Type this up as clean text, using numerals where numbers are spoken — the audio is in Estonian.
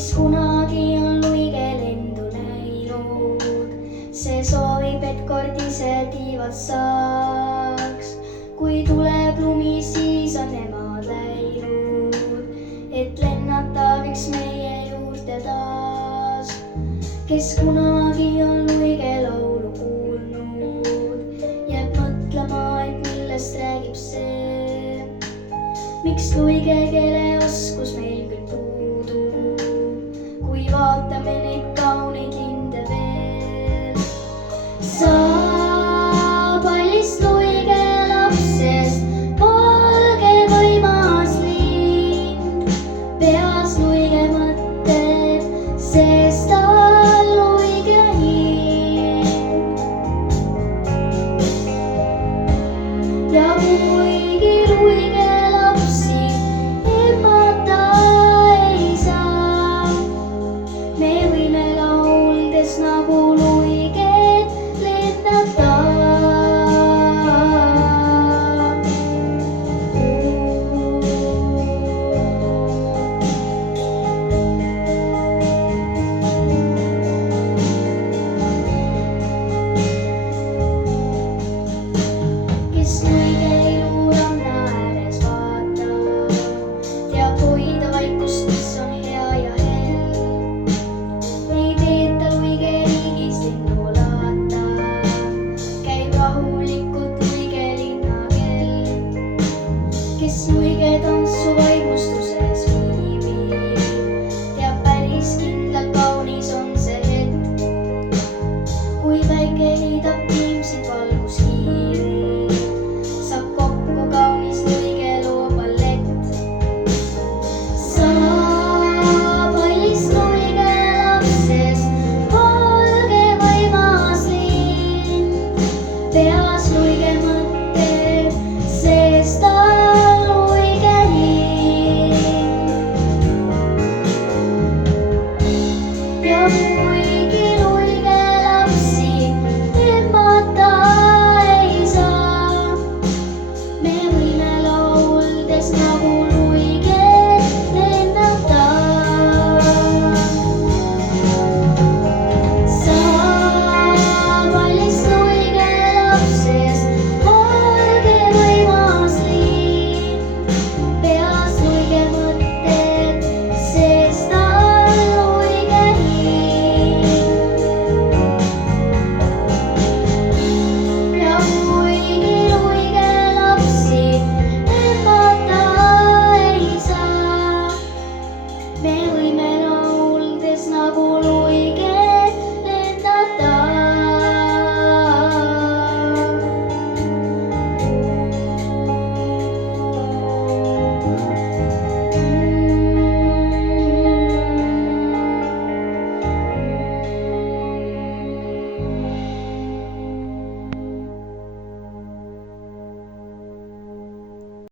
mis kunagi on luige lendu näinud. See soovib, et kord ise tiivad saaks. Kui tuleb lumi, siis on nemad läinud, et lennata võiks meie juurde taas. Kes kunagi on luige laulu kuulnud, jääb mõtlema, et millest räägib see. Miks luige keeleoskus meil küll puudub, kui vaatame neid kauneid linde veel. Sa pallist luige lapsest, valge võimas lind, peas